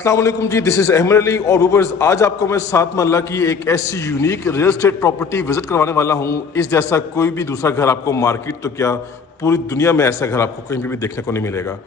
अस्सलाम वालेकुम जी, this is Ahmad Ali और व्यूअर्स, आज आपको मैं 7 मरला की एक ऐसी unique real estate property visit करवाने वाला हूँ। इस जैसा कोई भी दूसरा घर आपको मार्केट तो क्या पूरी दुनिया में ऐसा घर आपको कहीं भी देखने को नहीं मिलेगा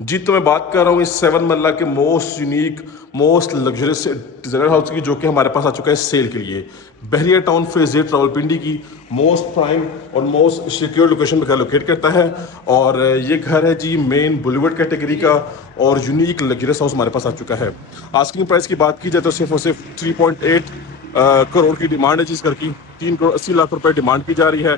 जी। तो मैं बात कर रहा हूँ इस 7 मरला के most unique most luxurious designer house की, जो कि हमारे पास आ चुका है सेल के लिए। बहरिया टाउन फेज 8 रावलपिंडी की मोस्ट प्राइम और मोस्ट सिक्योर लोकेशन पर लोकेट करता है। और ये घर है जी मेन बुलेवर्ड कैटेगरी का और यूनिक लग्जरियस हाउस हमारे पास आ चुका है। आस्किंग प्राइस की बात की जाए तो सिर्फ और सिर्फ 3.8 करोड़ की डिमांड है जी इस घर की। 3 करोड़ 80 लाख रुपए डिमांड की जा रही है।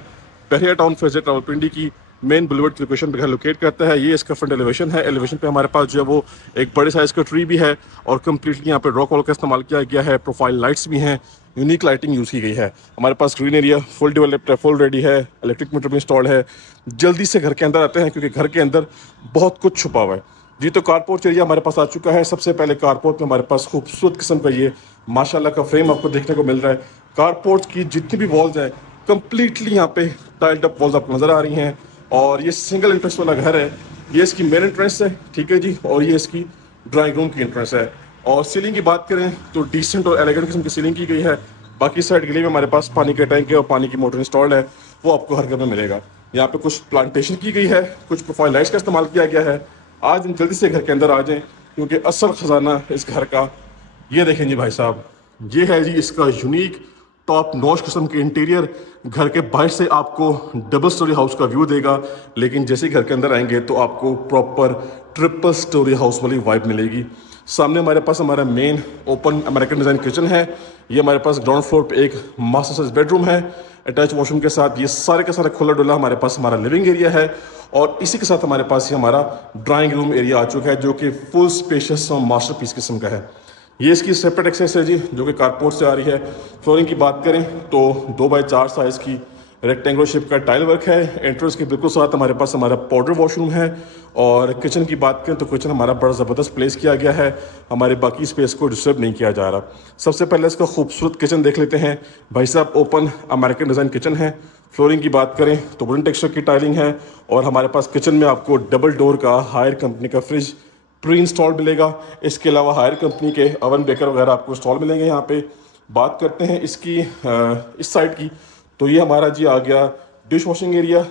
बहरिया टाउन फेज 8 रावलपिंडी की मेन बुलेवर्ड लोकेशन पे घर लोकेट करता है। ये इसका फ्रंट एलिवेशन है। एलिवेशन पे हमारे पास जो है वो एक बड़े साइज का ट्री भी है और कंप्लीटली यहाँ पे रॉक वॉल का इस्तेमाल किया गया है। प्रोफाइल लाइट्स भी हैं, यूनिक लाइटिंग यूज़ की गई है। हमारे पास ग्रीन एरिया फुल डेवलप्ड है, फुल रेडी है, इलेक्ट्रिक मीटर भी इंस्टॉल्ड है। जल्दी से घर के अंदर आते हैं क्योंकि घर के अंदर बहुत कुछ छुपा हुआ है जी। तो कारपोर्ट एरिया हमारे पास आ चुका है। सबसे पहले कारपोर्ट में हमारे पास खूबसूरत किस्म का ये माशाल्लाह का फ्रेम आपको देखने को मिल रहा है। कारपोर्ट की जितनी भी वॉल्स हैं कंप्लीटली यहाँ पे टाइल्ड अप वॉल्स आपको नजर आ रही हैं। और ये सिंगल एंट्रेंस वाला घर है। ये इसकी मेन एंट्रेंस है, ठीक है जी। और ये इसकी ड्राइंग रूम की एंट्रेंस है। और सीलिंग की बात करें तो डिसेंट और एलिगेंट किस्म की सीलिंग की गई है। बाकी साइड गली में हमारे पास पानी के टैंक है और पानी की मोटर इंस्टॉल्ड है, वो आपको हर घर में मिलेगा। यहाँ पे कुछ प्लांटेशन की गई है, कुछ प्रोफाइल लाइट्स का इस्तेमाल किया गया है। आज हम जल्दी से घर के अंदर आ जाएं क्योंकि असल खजाना इस घर का ये देखें जी भाई साहब, ये है जी इसका यूनिक टॉप नॉच किस्म के इंटीरियर। घर के बाहर से आपको डबल स्टोरी हाउस का व्यू देगा, लेकिन जैसे ही घर के अंदर आएंगे तो आपको प्रॉपर ट्रिपल स्टोरी हाउस वाली वाइब मिलेगी। सामने हमारे पास हमारा main open American design kitchen है। ये हमारे पास ग्राउंड फ्लोर पे एक मास्टर साइज बेडरूम है अटैच वॉशरूम के साथ। ये सारे का सारा खुला डुला हमारे पास हमारा लिविंग एरिया है और इसी के साथ हमारे पास ही हमारा ड्राइंग रूम एरिया आ चुका है, जो कि फुल स्पेशियस और मास्टर पीस किस्म का है। ये इसकी सेपरेट एक्सेस है जी, जो कि कारपोर्ट से आ रही है। फ्लोरिंग की बात करें तो 2x4 साइज की रेक्टेंगुलर शेप का टाइल वर्क है। एंट्रेंस के बिल्कुल साथ हमारे पास हमारा पाउडर वॉशरूम है। और किचन की बात करें तो किचन हमारा बड़ा ज़बरदस्त प्लेस किया गया है, हमारे बाकी स्पेस को डिस्टर्ब नहीं किया जा रहा। सबसे पहले इसका खूबसूरत किचन देख लेते हैं भाई साहब। ओपन अमेरिकन डिज़ाइन किचन है। फ्लोरिंग की बात करें तो वुडन टेक्सचर की टाइलिंग है और हमारे पास किचन में आपको डबल डोर का हायर कंपनी का फ्रिज प्री इंस्टॉल मिलेगा। इसके अलावा हायर कंपनी के अवन बेकर वगैरह आपको इंस्टॉल मिलेंगे यहाँ पे। बात करते हैं इसकी इस साइड की, तो ये हमारा जी आ गया dish washing area.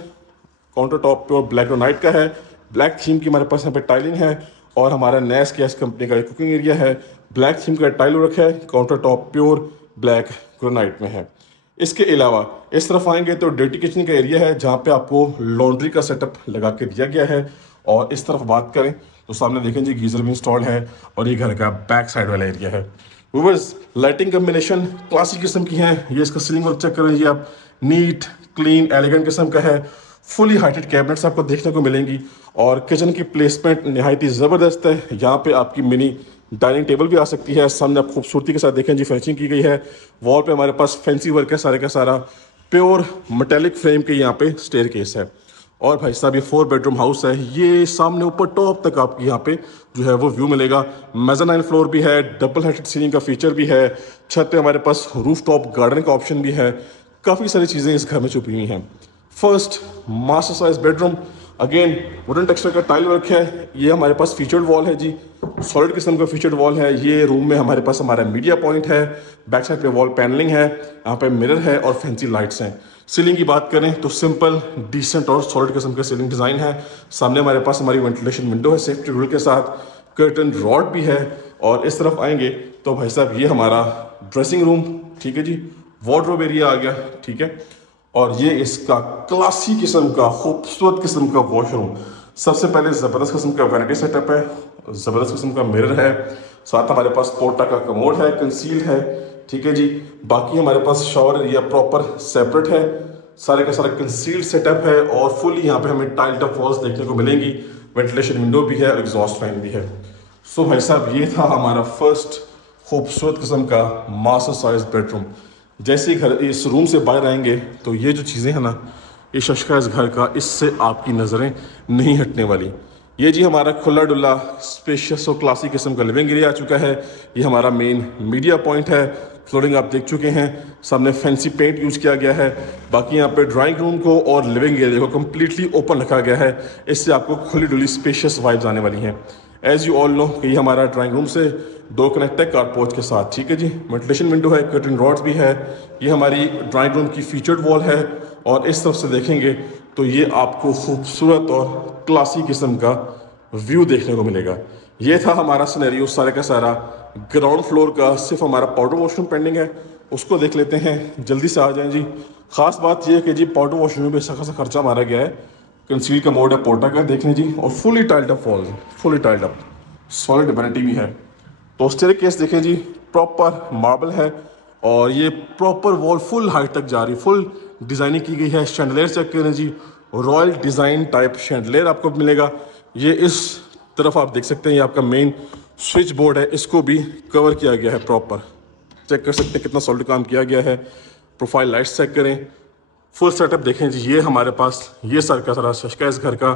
Counter top पे और ब्लैक ग्रेनाइट का है। ब्लैक थीम की हमारे पास यहाँ पे टाइलिंग है और हमारा नैस गैस कंपनी का कुकिंग एरिया है। ब्लैक थीम का टाइल रखा है। Counter top pure black granite में है। इसके अलावा इस तरफ आएंगे तो डर्टी किचन का एरिया है जहाँ पे आपको लॉन्ड्री का सेटअप लगा के दिया गया है। और इस तरफ बात करें तो सामने देखें जी गीजर भी इंस्टॉल्ड है और ये घर का बैक साइड वाला एरिया है। व्यूअर्स, लाइटिंग कम्बिनेशन क्लासिक किस्म की है। ये इसका सीलिंग वर्क चेक करें जी आप, नीट क्लीन एलिगेंट किस्म का है। फुली हाइटेड कैबिनेट्स आपको देखने को मिलेंगी और किचन की प्लेसमेंट निहायत ही ज़बरदस्त है। यहाँ पे आपकी मिनी डाइनिंग टेबल भी आ सकती है। सामने आप खूबसूरती के साथ देखें जी फिनिशिंग की गई है। वॉल पे हमारे पास फैंसी वर्क है सारे का सारा। प्योर मेटेलिक फ्रेम के यहाँ पे स्टेयर केस है। और भाई साहब ये 4 बेडरूम हाउस है। ये सामने ऊपर टॉप तक आपकी यहाँ पे जो है वो व्यू मिलेगा। मेज़ानाइन फ्लोर भी है, डबल हाइटेड सीलिंग का फीचर भी है। छत पे हमारे पास रूफ टॉप गार्डन का ऑप्शन भी है। काफ़ी सारी चीज़ें इस घर में छुपी हुई हैं। First master size bedroom, again wooden texture का टाइल वर्क है। ये हमारे पास फीचर्ड वॉल है जी, सॉलिड किस्म का फीचर्ड वॉल है। ये रूम में हमारे पास हमारा मीडिया पॉइंट है। बैक साइड पे वॉल पैनलिंग है, यहाँ पे मिरर है और फैंसी लाइट्स हैं। सीलिंग की बात करें तो सिंपल डिसेंट और सॉलिड किस्म का सीलिंग डिज़ाइन है। सामने हमारे पास हमारी वेंटिलेशन विंडो है सेफ्टी रूल के साथ, कर्टन रॉड भी है। और इस तरफ आएंगे तो भाई साहब ये हमारा ड्रेसिंग रूम, ठीक है जी, वार्डरोब एरिया आ गया, ठीक है। और ये इसका क्लासी किस्म का खूबसूरत किस्म का वॉशरूम। सबसे पहले ज़बरदस्त किस्म का वैनिटी सेटअप है, ज़बरदस्त किस्म का मिरर है। साथ हमारे पास पोर्टा का कमोड है, कंसील है, ठीक है जी। बाकी हमारे पास शावर एरिया प्रॉपर सेपरेट है, सारे का सारा कंसील्ड सेटअप है। और फुली यहाँ पे हमें टाइल टॉप वॉल्स देखने को मिलेंगी। वेंटिलेशन विंडो भी है और एग्जॉस्ट फैन भी है। सो भाई साहब ये था हमारा फर्स्ट खूबसूरत किस्म का मास्टर साइज बेडरूम। जैसे ही घर इस रूम से बाहर आएंगे तो ये जो चीज़ें हैं ना, ये शशका इस घर का, इससे आपकी नज़रें नहीं हटने वाली। ये जी हमारा खुला डुल्ला स्पेशियस और क्लासिक किस्म का लिविंग एरिया आ चुका है। ये हमारा मेन मीडिया पॉइंट है। फ्लोरिंग आप देख चुके हैं, सामने फैंसी पेंट यूज़ किया गया है। बाकी यहाँ पे ड्राइंग रूम को और लिविंग एरिया को कम्प्लीटली ओपन रखा गया है। इससे आपको खुली डुली स्पेशियस वाइब्स आने वाली हैं। एज यू ऑल नो कि ये हमारा ड्राइंग रूम से डोर कनेक्ट है कार पोर्च के साथ, ठीक है जी। वेंटिलेशन विंडो है, कर्टन रॉड्स भी है। ये हमारी ड्राइंग रूम की फीचर्ड वॉल है और इस तरफ से देखेंगे तो ये आपको खूबसूरत और क्लासी किस्म का व्यू देखने को मिलेगा। ये था हमारा सिनेरियो सारे का सारा ग्राउंड फ्लोर का। सिर्फ हमारा पाउडर वॉशरूम पेंडिंग है, उसको देख लेते हैं, जल्दी से आ जाएं जी। खास बात यह है कि जी पाउडर वॉशरूम में भी अच्छा खासा खर्चा मारा गया है। कंसील का मोड है पोर्टा का, देख लें जी, और fully tiled up walls, fully tiled up, solid vanity भी है। तो स्टेयरकेस देखें जी, प्रॉपर मार्बल है और ये प्रॉपर वॉल फुल हाइट तक जा रही, फुल डिज़ाइनिंग की गई है। शैंडलियर चेक करें जी, रॉयल डिज़ाइन टाइप शैंडलियर आपको मिलेगा। ये इस तरफ आप देख सकते हैं, ये आपका मेन स्विच बोर्ड है, इसको भी कवर किया गया है प्रॉपर, चेक कर सकते हैं कितना सॉलिड काम किया गया है। प्रोफाइल लाइट्स चेक करें, फुल सेटअप देखें जी। ये हमारे पास ये सर का सारा शशका इस घर का।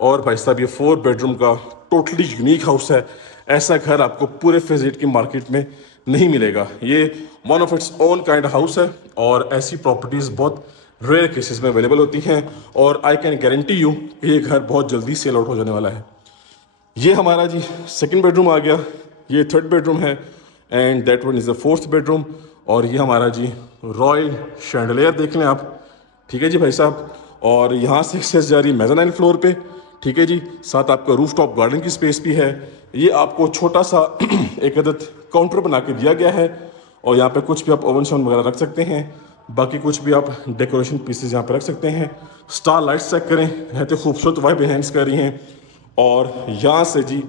और भाई साहब ये 4 बेडरूम का टोटली यूनिक हाउस है। ऐसा घर आपको पूरे फेज़ की मार्केट में नहीं मिलेगा। ये one of its own kind house है और ऐसी प्रॉपर्टीज़ बहुत रेयर केसेस में अवेलेबल होती हैं और आई कैन गारंटी यू कि ये घर बहुत जल्दी सेल आउट हो जाने वाला है। ये हमारा जी सेकंड बेडरूम आ गया, ये थर्ड बेडरूम है and that one is the fourth bedroom. और ये हमारा जी रॉयल शैंडलियर देख लें आप, ठीक है जी भाई साहब। और यहाँ से एक्सेस जा रही है मेज़ानाइन फ्लोर पे, ठीक है जी। साथ आपका रूफ टॉप गार्डन की स्पेस भी है। ये आपको छोटा सा एक अदद काउंटर बना के दिया गया है और यहाँ पे कुछ भी आप ओवन शोवन वगैरह रख सकते हैं, बाकी कुछ भी आप डेकोरेशन पीसेस यहाँ पे रख सकते हैं। स्टार लाइट्स चेक करें, यहाँ तो खूबसूरत वाइब एनहेंस कर रही हैं। और यहाँ से जी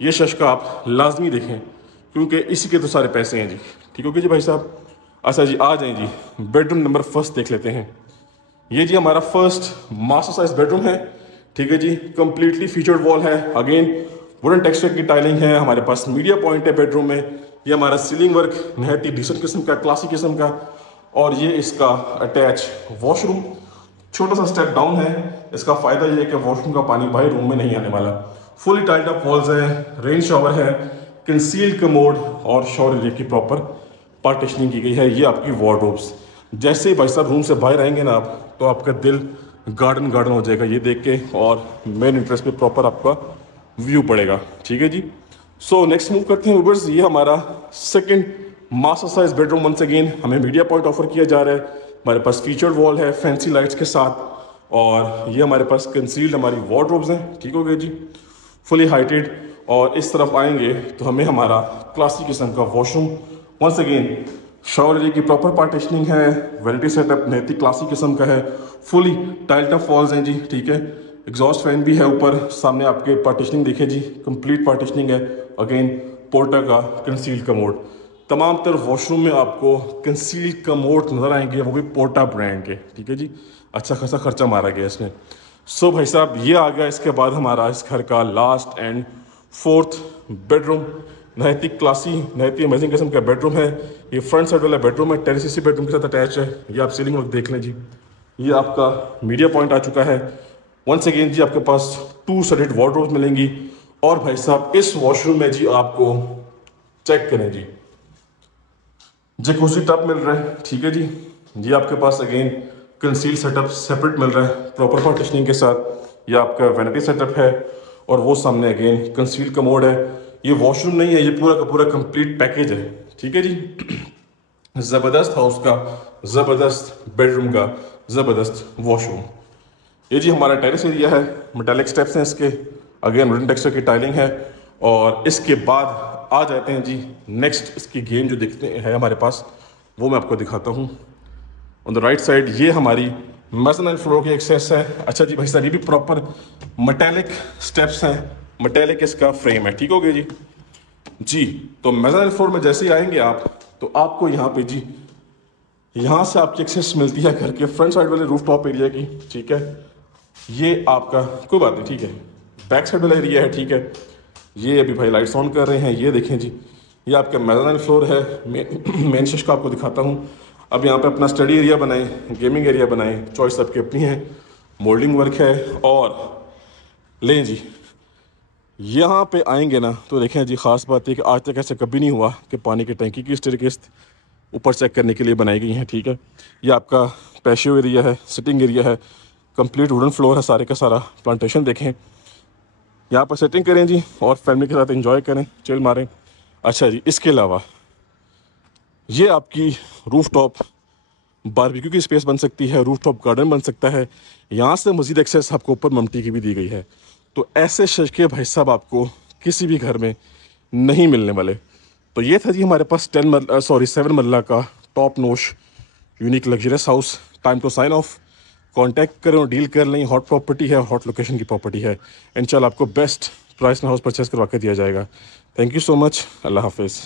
ये शशका आप लाजमी देखें क्योंकि इसी के तो सारे पैसे हैं जी, ठीक हो गया जी भाई साहब। अच्छा जी आ जाएं जी, बेडरूम नंबर फर्स्ट देख लेते हैं। ये जी हमारा फर्स्ट मास्टर साइज बेडरूम है, ठीक है जी। कंप्लीटली फीचर्ड वॉल है, अगेन वुडन टेक्सचर की टाइलिंग है। हमारे पास मीडिया पॉइंट है बेडरूम में। ये हमारा सीलिंग वर्क नहायत ही डिसेंट किस्म का, क्लासिक किस्म का। और ये इसका अटैच वॉशरूम, छोटा सा स्टेप डाउन है। इसका फ़ायदा ये है कि वॉशरूम का पानी बाहर रूम में नहीं आने वाला। फुली टाइल्ड अप वॉल्स है, रेन शावर है, कंसील्ड कमोड और शॉवर एरिया की प्रॉपर पार्टीशनिंग की गई है। ये आपकी वार्डरोब्स, जैसे ही भाई साहब रूम से बाहर आएंगे ना आप, तो आपका दिल गार्डन गार्डन हो जाएगा ये देख के और मेन इंटरेस्ट पे प्रॉपर आपका व्यू पड़ेगा, ठीक है जी। सो नेक्स्ट मूव करते हैं व्यूअर्स। ये हमारा second master size bedroom, once again हमें मीडिया पॉइंट ऑफर किया जा रहा है। हमारे पास फीचर्ड वॉल है फैंसी लाइट्स के साथ और ये हमारे पास कंसील्ड हमारी वार्डरोब्स हैं, ठीक हो गया जी, फुली हाइटेड। और इस तरफ आएंगे तो हमें हमारा क्लासिक किस्म का washroom, once again shower area की प्रॉपर पार्टीशनिंग है, वैनिटी सेटअप नहती क्लासिक किस्म का है, फुली टाइल्ड अप वॉल्स हैं जी, ठीक है। एग्जॉस्ट फैन भी है ऊपर, सामने आपके पार्टीशनिंग देखिए जी, कंप्लीट पार्टीशनिंग है। अगेन पोर्टा का कंसील्ड कमोड, तमाम तर वॉशरूम में आपको कंसील्ड कमोड नज़र आएंगे, वो भी पोर्टा ब्रांड के, ठीक है जी। अच्छा खासा खर्चा मारा गया इसमें। सो भाई साहब ये आ गया इसके बाद हमारा इस घर का लास्ट एंड फोर्थ बेडरूम। नहायती क्लासी, नहायती अमेजिंग किस्म का बेडरूम है। ये फ्रंट साइड वाला बेडरूम है, टेरेस इसी बेडरूम के साथ अटैच है। ये आप सीलिंग वर्क देख लें जी। ये आपका मीडिया पॉइंट आ चुका है। वंस अगेन जी आपके पास 2 सेटेड वार्डरोब्स मिलेंगी। और भाई साहब इस वॉशरूम में जी आपको चेक करें जी, जकूज़ी टब मिल रहा है, ठीक है जी। ये आपके पास अगेन कंसील सेटअप सेपरेट मिल रहा है प्रॉपर पार्टीशनिंग के साथ। ये आपका वैनिटी सेटअप है और वो सामने अगेन कंसील कमोड है। ये वॉशरूम नहीं है, ये पूरा का पूरा कंप्लीट पैकेज है, ठीक है जी। ज़बरदस्त हाउस का, ज़बरदस्त बेडरूम का, ज़बरदस्त वॉशरूम। ये जी हमारा टेरेस एरिया है, मेटालिक स्टेप्स हैं इसके, अगेन वुडन टेक्सचर की टाइलिंग है। और इसके बाद आ जाते हैं जी नेक्स्ट इसकी गेम जो देखते हैं हमारे पास, वो मैं आपको दिखाता हूँ। ऑन द राइट साइड ये हमारी मेज़ानाइन फ्लोर की एक्सेस है। अच्छा जी भाई साहब ये भी प्रॉपर मेटालिक स्टेप्स हैं, मेटालिक इसका फ्रेम है, ठीक हो गया जी। जी तो मेज़ानाइन फ्लोर में जैसे ही आएंगे आप, तो आपको यहाँ पे जी यहाँ से आपकी एक्सेस मिलती है घर के फ्रंट साइड वाले रूफ टॉप एरिया की, ठीक है। ये आपका कोई बात नहीं, ठीक है, बैक साइड वाला एरिया है, ठीक है। ये अभी भाई लाइट्स ऑन कर रहे हैं, ये देखें जी, ये आपका मेज़ानाइन फ्लोर है। मेन शश का आपको दिखाता हूँ। अब यहाँ पे अपना स्टडी एरिया बनाएं, गेमिंग एरिया बनाएं, चॉइस सबकी अपनी है, मोल्डिंग वर्क है। और लें जी यहाँ पे आएंगे ना तो देखें जी, ख़ास बात है कि आज तक ऐसा कभी नहीं हुआ कि पानी की टंकी की स्टेयरकेस ऊपर चेक करने के लिए बनाई गई हैं, ठीक है। ये आपका पैशियो एरिया है, सिटिंग एरिया है, कंप्लीट वुडन फ्लोर है सारे का सारा। प्लांटेशन देखें, यहाँ पर सेटिंग करें जी और फैमिली के साथ एंजॉय करें, चिल मारें। अच्छा जी, इसके अलावा ये आपकी रूफटॉप बारबेक्यू की स्पेस बन सकती है, रूफटॉप गार्डन बन सकता है। यहाँ से मज़ीद एक्सेस आपको ऊपर ममटी की भी दी गई है। तो ऐसे शौकीन भाई साहब आपको किसी भी घर में नहीं मिलने वाले। तो ये था जी हमारे पास 7 मरला का top notch unique luxurious house. Time to sign off. Contact करें और डील कर लें। हॉट प्रॉपर्टी है, हॉट लोकेशन की प्रॉपर्टी है। इंशाल्लाह आपको बेस्ट प्राइस में हाउस परचेस करवा के दिया जाएगा। Thank you so much. अल्लाह हाफिज़।